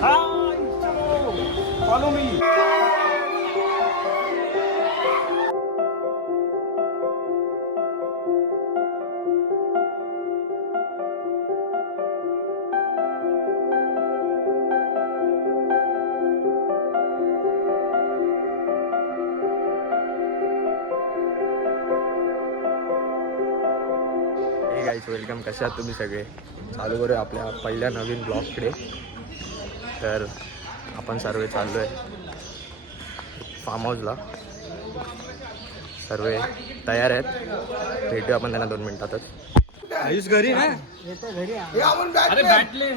Follow me. Guys welcome. कसे आहात तुम्ही सगळे? चालू करूया आपल्या पहिल्या नवीन ब्लॉगकडे. तर आपण सर्व चाललो आहे फार्म हाऊसला. सर्व तयार आहेत. भेटूया आपण त्यांना 2 मिनिटातच. आयुष घरी ना? अरे बॅटले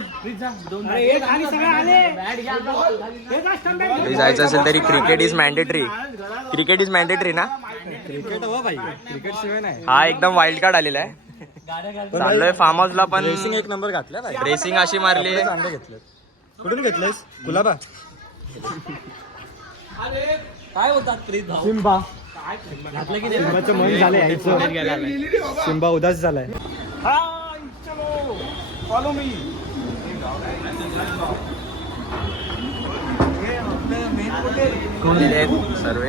जायचं असेल तरी cricket is mandatory. Cricket is mandatory ना? क्रिकेट हो भाई, क्रिकेट शिवाय नाही. हा एकदम वाईल्ड कार्ड आलेला आहे. चाललोय फार्म हाऊसला. पण ड्रेसिंग एक नंबर घातल्या. ड्रेसिंग अशी मारली आहे. चांगले घेतले. कुठून घेतलेस? गुलाबा काय होतात प्रीत भाऊ? सिम्बा. घातलं की सिम्बाचं मन झालंय. सिम्बा उदास झालाय. Follow me. सर्व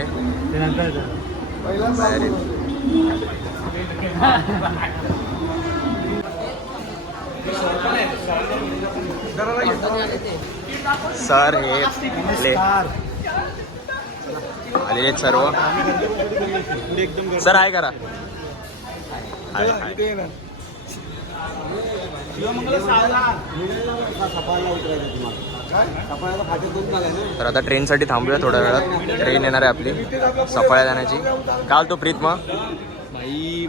सर हे आले सर्व. सर आहे करा. तर आता ट्रेनसाठी थांबूया थोड्या वेळात. ट्रेन येणार आहे आपली सफाळ्या जाण्याची. काल तो प्रीत मग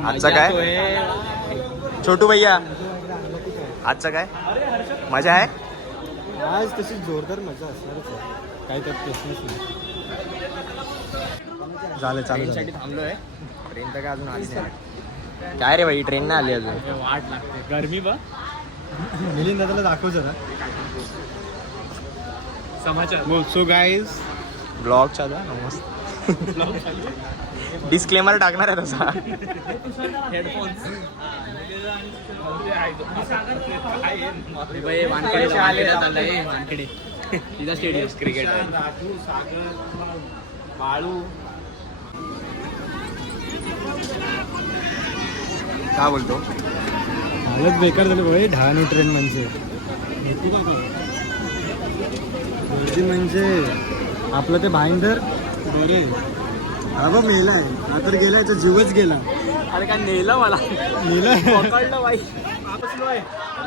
आजचा काय छोटू भैया? आजचा काय मजा आहे? आज तशी जोरदार मजा असणारच आहे. काही तर प्रश्नच नाही. झालं चालू. ट्रेनसाठी थांबलोय. ट्रेन तर काय अजून आली नाही. काय रे भाई, ट्रेन नाही आली अजून. वाट लागते. गरमी बघ. मिलिंद दादाला दाखव जरा. समाचार. सो गाईज ब्लॉग चालू आहे. मस्त डिस्क्लेमर टाकणार आहे तसा. हेडफोन्स वानखेडे आले वानखेडे तिथं स्टेडियम क्रिकेट आहे. बाळू काय बोलतो? हालत बेकार झालं भाई. ढाणू ट्रेन म्हणजे आपलं ते भाईंदर बरे. हा बा मेलाय. हा तर गेलाय. याचा जीवच गेला. अरे काय नेलं मला. मेलाय. पकडलं बाई.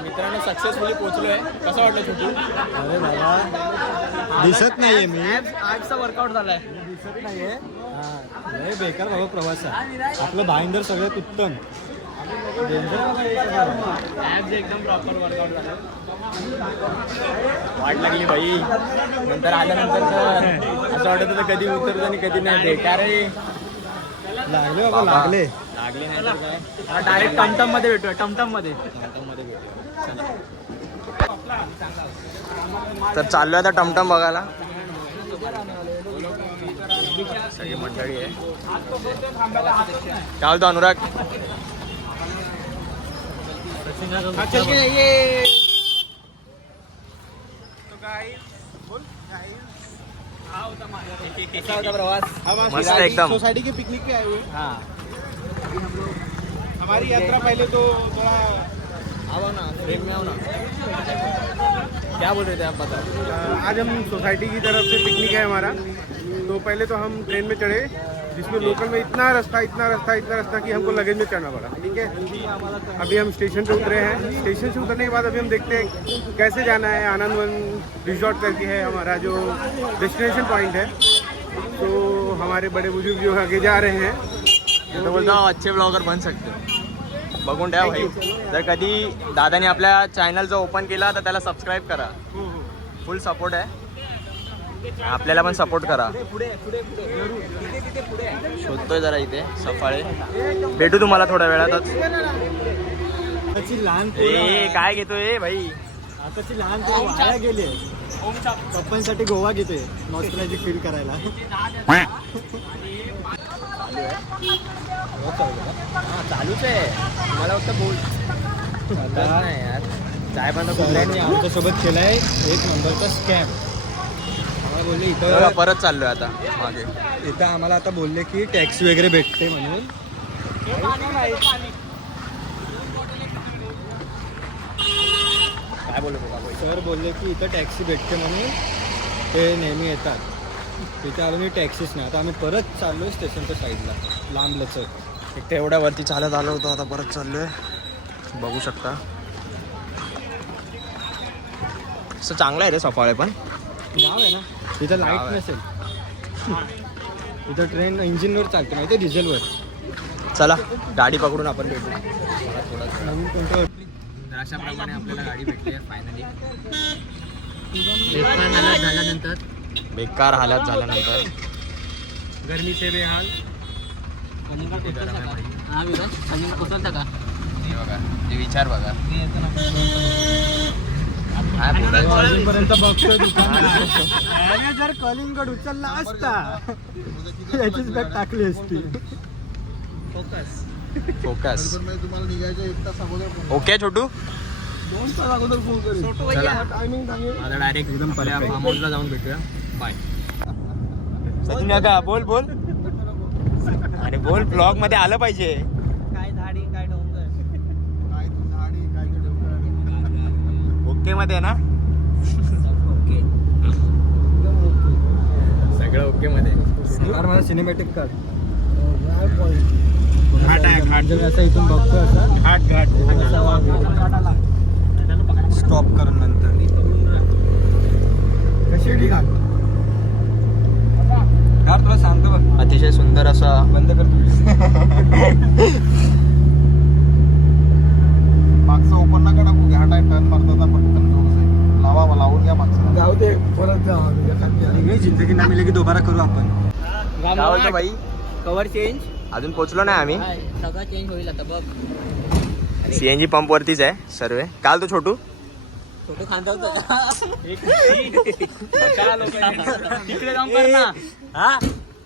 मित्रांनो सक्सेसफुली पोहोचलोय. कसं वाटलं छोटू? अरे बाबा दिसत नाहीये मी. आजचा वर्कआउट झालाय. दिसत नाहीये. लय बेकार बाबा प्रवास आहे. आपलं भाईंदर सगळ्यात उत्तम. ॲब्स एकदम प्रॉपर वर्कआउट झालं. वाट लागली भाई. नंतर आल्यानंतर असं वाटत होतं कधी उतरतो आणि कधी नाही. बेकार रे. लागले बाबा लागले. लागली नाही तर काय. डायरेक्ट टमटम मध्ये भेटूया. टमटम मध्ये तर चाललोय आता टमटम बघायला. सगळी मंडळी आहे. काय बोलतो अनुराग? प्रवास मस्त एकदम. सोसाइटी के पिकनिक पे आए हुए. हाँ हमारी यात्रा पहले तो थोड़ा आओ ना. ट्रेन में आओ ना. क्या बोल रहे थे आप? बताओ. आज हम सोसाइटी की तरफ से पिकनिक है हमारा. तो पहले तो हम ट्रेन में चढ़े जिसमें लोकल में इतना रास्ता कि हमको लगेज में चढ़ना पड़ा. ठीक है. अभी हम स्टेशन पे उतरे हैं. स्टेशन से उतरने के बाद अभी हम देखते हैं कैसे जाना है. आनंदवन रिजॉर्ट करके है हमारा जो डेस्टिनेशन पॉइंट है. तो हमारे बड़े बुजुर्ग जो आगे जा रहे हैं. तो बोलतो अच्छे ब्लॉगर बन सकते. बघून ठेवा भाई. जर कधी दादाने आपल्या चॅनल ओपन केला तर त्याला सबस्क्राईब करा. फुल सपोर्ट आहे. आपल्याला पण सपोर्ट करा. शोधतोय जरा इथे सफाळे. भेटू तुम्हाला थोड्या वेळातच. लहान ए काय घेतोय भाई? आताची लहान पोरं वाया गेले. पप्पांसाठी गोवा घेतोय नॉस्टॅल्जिक फील करायला. चालूच आहे. मला फक्त बोल नाही यार. चाय पण सरांनी आमच्यासोबत केलाय एक नंबरचा स्कॅम. आम्हाला बोलले चला, इथं परत चाललोय आता मागे. इथं आम्हाला आता बोलले की टॅक्सी वगैरे भेटते म्हणून. काय बोलत होता? सर बोलले की इथं टॅक्सी भेटते म्हणून ते नेहमी येतात. तिथे अजूनही टॅक्सीच नाही. आता आम्ही परत चाललोय स्टेशनच्या साईडला लांब लचक. एक तर एवढ्या वरती चालत आलो होतो, आता परत चाललोय. बघू शकता असं चांगलं आहे रे सफाळे पण. गाव आहे ना तिथं गाव लाईट आहे. नसेल. इथं ट्रेन इंजिनवर चालते माहिती आहे डिझेलवर. चला गाडी पकडून आपण भेटू. नवीन कोणतं तर अशाप्रमाणे आपल्याला गाडी भेटली आहे फायनली. बेकार हालत झाल्यानंतर गर्मी से बेहाल. किती गरम आहे भाई. हे बघा, ते विचार बघा. काय बोलायचं? अजूनपर्यंत बघतोय दुकानात. जर कलिंगड उचलला असता याचीच बॅग टाकली असती. फोकस. ओके छोटू. 2 तास अगोदर फोन करेल. चला. टायमिंग आता डायरेक्ट एकदम पहिल्या फार्म हाऊसला जाऊन भेटूया. बाय. सचिन काका बोल बोल. आणि बोल ब्लॉग मध्ये आलं पाहिजे. काय झाडी काय डोंगर. ओके मध्ये ना. सगळं ओके मध्ये. कार माझा सिनेमॅटिक कार. घाट आहे, घाट. म्हणजे मी असं इथून बघतोय असं घाट घाट. स्टॉप करून नंतर कशी घाट. घाट तुला सांगतो बघ. अतिशय सुंदर असा. बंद कर मागचं ओपन नका टाकू. घाट आहे, टर्न मारताना पटकन थोडंसं लावा, लावून घ्या मागचं. जाऊ दे परत वेगळी जिंदगी ना मिले की दोबारा करू आपण. काय बोलतो भाई? कवर चेंज अजून पोचलो नाही आम्ही. सगळं चेंज होईल आता बघ. सीएनजी पंप वरतीच आहे सर्व. काल तो छोटू फोटो खांदा तिकडे जाऊन कर ना. हा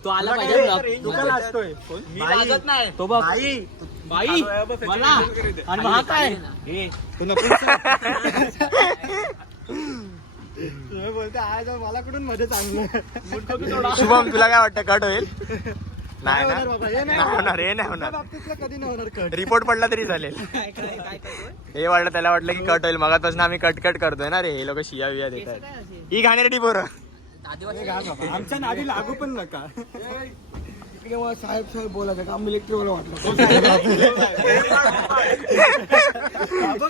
तो आला पाहिजे. मी वाजत नाही तो बघ. बाई मला आणि हा काय तो नको. बोलते आज मला कुठून मध्ये चांगलं. शुभम तुला काय वाटतं कट होईल? नाही ना, होणार बाबा, हे नाही नाही होणार. हे नाही होणार. बाबतीतलं कधी नाही होणार कट. रिपोर्ट पडला तरी चालेल. हे वाटलं त्याला वाटलं की कट होईल. मगापासून आम्ही कट करतोय ना रे. हे लोक शिया विया देतात. ही घाणेरडी पोरं. आमच्या नादी लागू पण नका. साहेब बोलायचं काम मिलिटरी वाला वाटलं.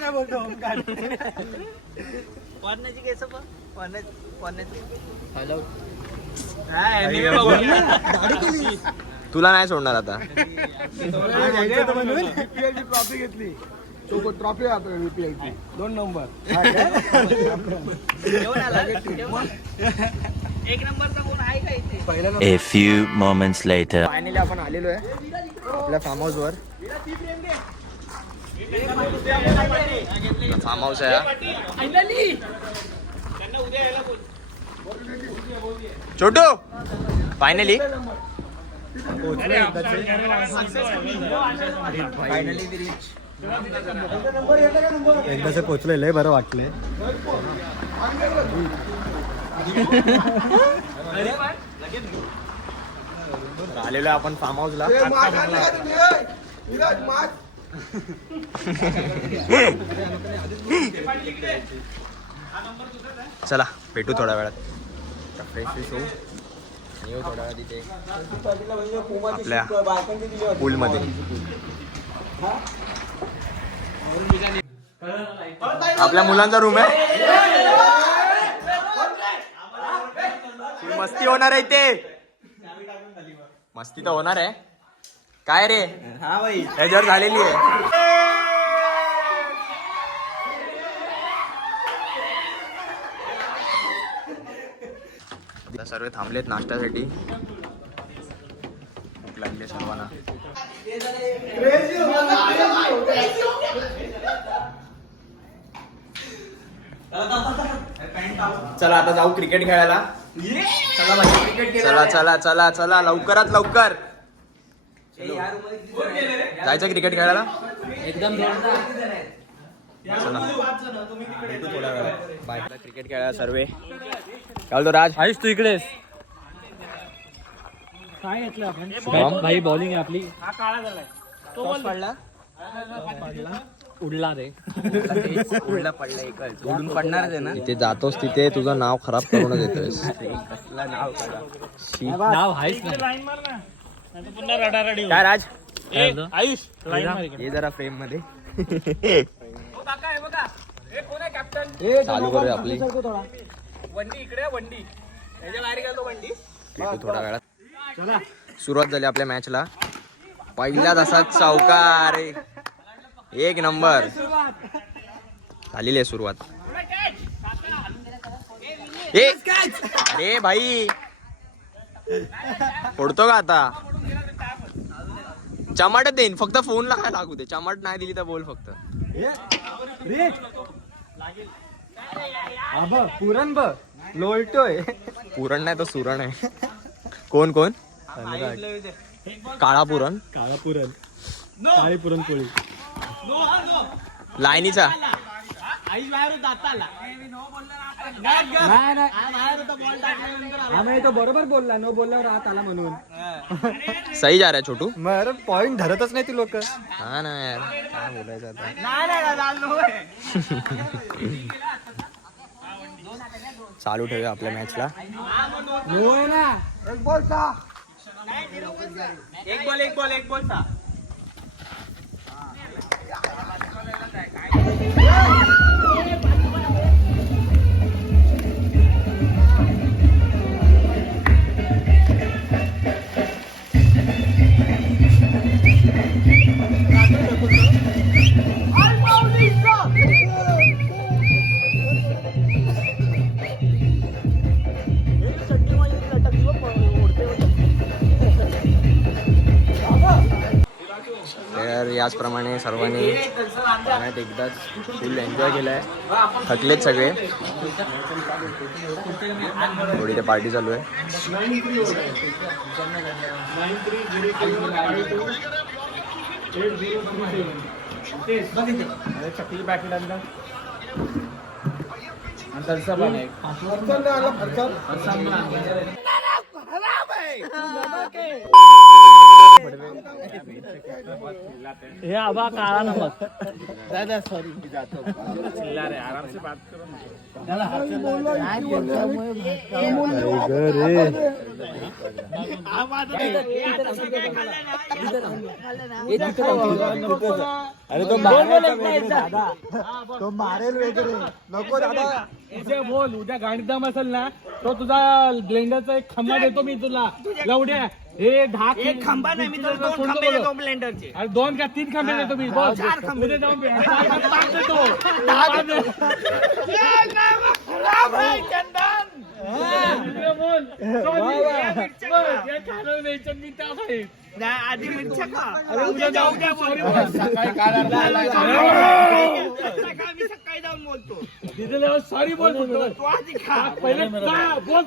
काय बोलतो तुला नाही सोडणार आता. ट्रॉफी घेतली. ट्रॉफी आपल्याला 2 नंबर. एक नंबरचा कोण आहे का इथे? A few moments later. Finally आपण आलेलो आहे आपल्या फार्म हाऊस वर. फार्म हाऊस आहे छोटू. फायनली एकदाच पोचलोय. लय बरं वाटलंय. आलेलो आहे आपण फार्म हाऊसला. चला भेटू थोड्या वेळात. फ्रेश फ्रेश होऊ आणि येऊ थोड्या वेळात इथे आपल्या पूलमध्ये. आपल्या मुलांचा रूम आहे. मस्ती होणार आहे ते. मस्ती तर होणार आहे. काय रे त्याच्यावर झालेली आहे. सर्व थांबलेत नाश्त्यासाठी. भूक लागली सर्वांना. चला आता जाऊ क्रिकेट खेळायला. चला चला चला चला लवकरात लवकर जायचं क्रिकेट खेळायला. एकदम बाय. क्रिकेट खेळायला सर्वे काय बोलतो राज? आयुष तू इकडेस काय घेतलं आपण भाई बॉलिंग आहे आपली. उडला रे उडला पडला एकच उडून पडणार आहे ना. तिथे जातोस तिथे तुझं नाव खराब करूनच येतोयस. नाव आहेच नाही. काय राज? आयुष ये जरा फ्रेम मध्ये चालू करूया आपली भेटू थोड्या वेळात. सुरुवात झाली आपल्या मॅचला. पहिला तसाच चौकार. एक नंबर झालेली आहे सुरुवात. अरे भाई फोडतो का आता? चमाट देईन फक्त फोन लागायला लागू दे. चमाट नाही दिली तर बोल फक्त. पुरण बघ लोळतोय. पुरण नाही तो सुरण आहे. कोण कोण? काळा पुरण. काळा पुरण काळी पुरणपोळी लाईनीचा आम्ही तो बरोबर बोलला न बोलल्यावर आत आला म्हणून. सही जा रहा है छोटू. मग पॉइंट धरतच नाही ती लोक. हा ना यार काय बोलायचं आता. चालू ठेवूया आपल्या मॅचला. एक बॉल तर याचप्रमाणे सर्वांनी पाण्यात एकदाच फुल एन्जॉय केलाय. थकलेत सगळे. थोडी ते पार्टी चालू आहे. हे आबा काळा नमक दादा सॉरी चिल्ला रे आराम से बात करो अरे तो मारेल वगैरे नको दादा. उद्या बोल उद्या गाडीत दम असेल ना तो तुझा ब्लेंडरचा एक खंबा देतो मी तुला. एवढ्या हे 10 एक खंबा नाही मी तुला 2 खंबे देतो ब्लेंडरचे. अरे 2 का 3 खंबे देतो मी. बोल 4 खंबे देतो. खराब आहे चंदन. बोल आधी मिरच्या का. उद्या जाऊ द्या. मी सकाळी जाऊन बोलतो. सॉरी बोल तू आधी खा पहिले बोल.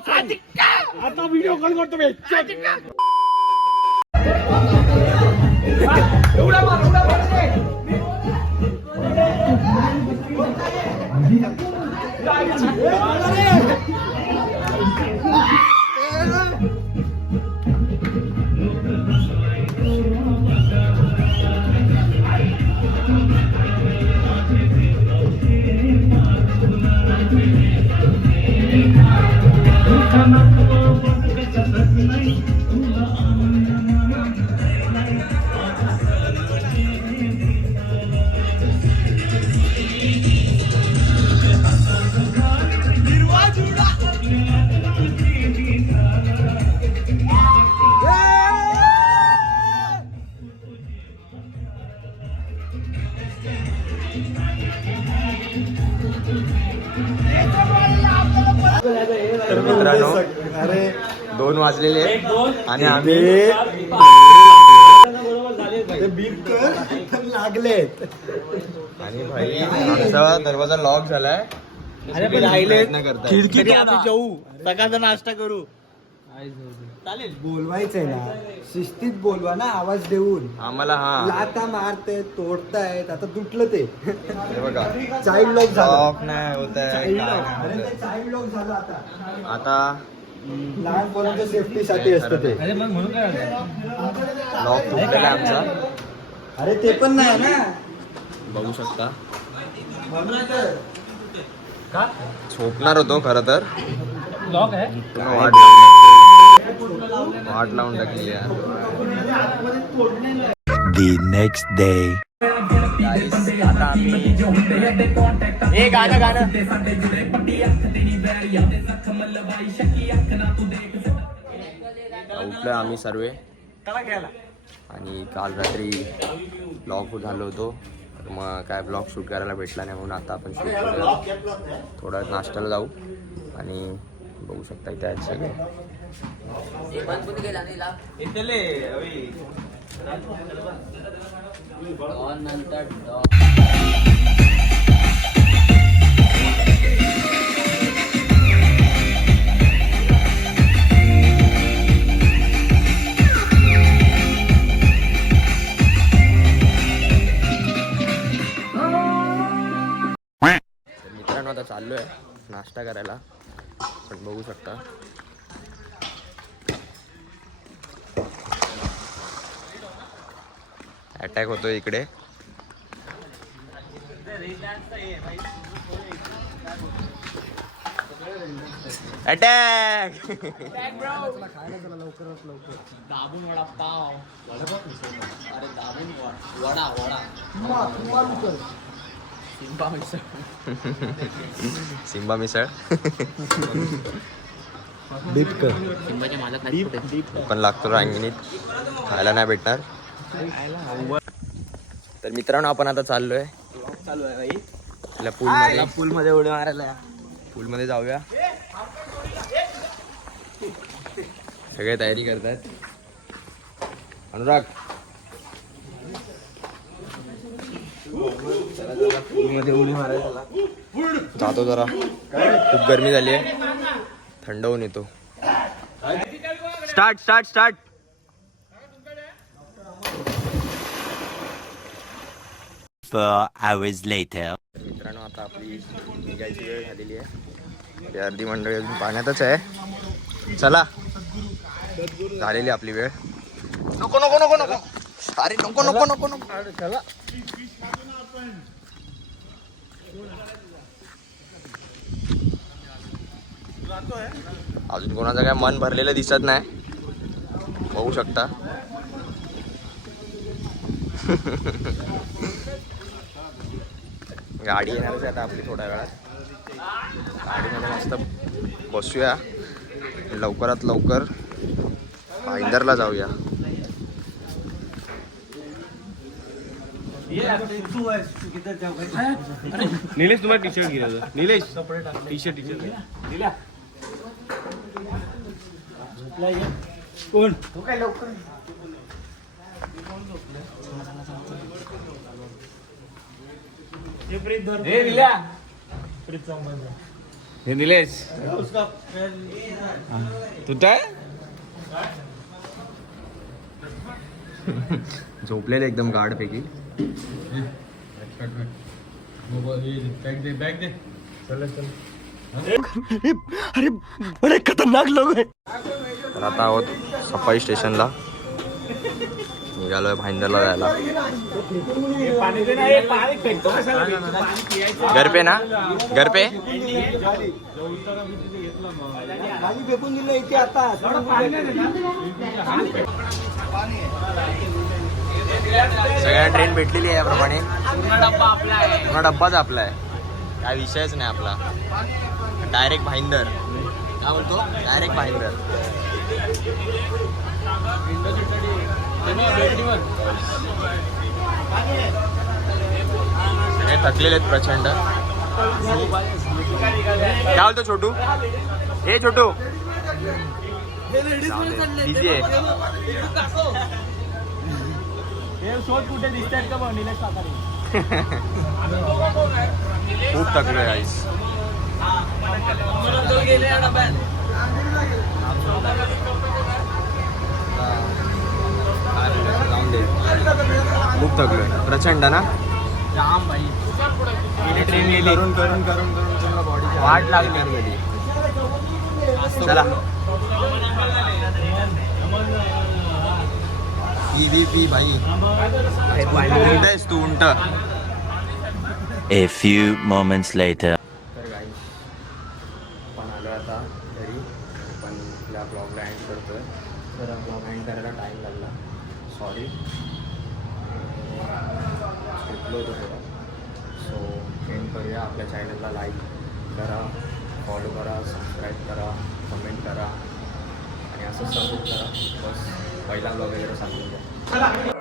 आता व्हिडिओ कॉल करतो मी. तर मित्रांनो 2 वाजलेले आणि आम्ही लागलेत आणि भाई आमचा दरवाजा लॉक झालाय. राहिले करताय खिडकी जाऊ सकाळचा नाश्ता करू. बोलवायचंय ना, शिस्तीत बोलवा ना, आवाज देऊन. आम्हाला हा लाता मारते, तोडतायत, आता तुटलं ते. हे बघा चाइल्ड लॉक झालं. लॉक नाही होत चाइल्ड लॉक. आहे. अरे ते चाइल्ड लॉक झालं आता. आता लहान पोरांच्या सेफ्टीसाठी असतं ते. लॉक तुटलेला आहे आमचा, अरे ते पण नाही ना, बघू शकता. म्हणून तर. झोपणार होतो खरं तर, लॉक आहे. तुम्ही वाट लावून टाकली यार. The next day. आता आम्ही हे गाणं गाणं उठलोय आम्ही सर्व, आणि काल रात्री ब्लॉग झालो होतो, तर मग काय ब्लॉग शूट करायला भेटला नाही, म्हणून आता आपण शूट करूया. थोडा नाश्त्याला जाऊ आणि बघू शकता इथे आहेत सगळे. मित्रांनो आता चाललोय नाश्ता करायला, पण बघू शकता अटॅक होतोय इकडे. अटॅक. दाबून वडा पाव. अरे दाबून वडा वडा. सिम्बा मिसळ सिंबाच्या माझा खाली पण लागतो रांगणीत, खायला नाही भेटणार. तर मित्रांनो आपण आता चाललोय आपल्या पूलमध्ये. पूलमध्ये उडी मारायला. पूलमध्ये जाऊया. सगळे तयारी करतायत. अनुराग पूलमध्ये उडी मारायला. जातो जरा, खूप गरमी झाली आहे, थंड होऊन येतो. Start start start. Hours later. मित्रांनो आता आपली निघायची वेळ झालेली आहे. ते अर्धी मंडळी अजून पाण्यातच आहे. चला, झालेली आपली वेळ. नको नको नको नको, अरे नको नको नको नको. चला अजून कोणाचं काय मन भरलेलं दिसत नाही, बघू शकता. गाडी येणारच आहे आता आपली थोड्या वेळात. गाडीमध्ये मस्त बसूया, लवकरात लवकर भाईंदरला जाऊया. नीलेश तुम्हाला टी शर्ट घ्यायचं. नीलेश टी शर्ट दिला कोण तो काय लवकर. हे निलेश तू काय झोपलेले एकदम गाढ पैकी. अरे बड़े खतरनाक लोग है. तर आता आहोत सफाई स्टेशनला, निघालोय भाईंदरला जायला. घर पे ना, घर पे. खाली फेकून दिलं इथे आता. सगळ्या ट्रेन भेटलेली आहे याप्रमाणे. डब्बा आपला आहे. पूर्ण डब्बाच आपला आहे, काय विषयच नाही आपला. डायरेक्ट भाईंदर. काय बोलतो? डायरेक्ट भाईंदर. सगळे थकलेले आहेत प्रचंड. काय बोलतो छोटू? हे छोटू बिझी आहे. शोध कुठे दिसतात का बघ निलेश काकारे. खूप थकलोय गाईस. खूप थकलोय प्रचंड ना. जाम भाई ट्रेन गेली करून वाट लागली चला पी भाई. उंट आहेस तू उंट. A few moments later. तर काही पण आलो आता घरी पण आपल्या ब्लॉगला एंड करतोय. जरा ब्लॉग एंड करायला टाईम लागला सॉरी सुटलो होतो थोडं. सो एंड करूया. आपल्या चॅनलला लाईक करा, फॉलो करा, सबस्क्राईब करा, कमेंट करा आणि असंच सपोर्ट करा. बस पहिला ब्लॉग वगैरे सांगून द्या.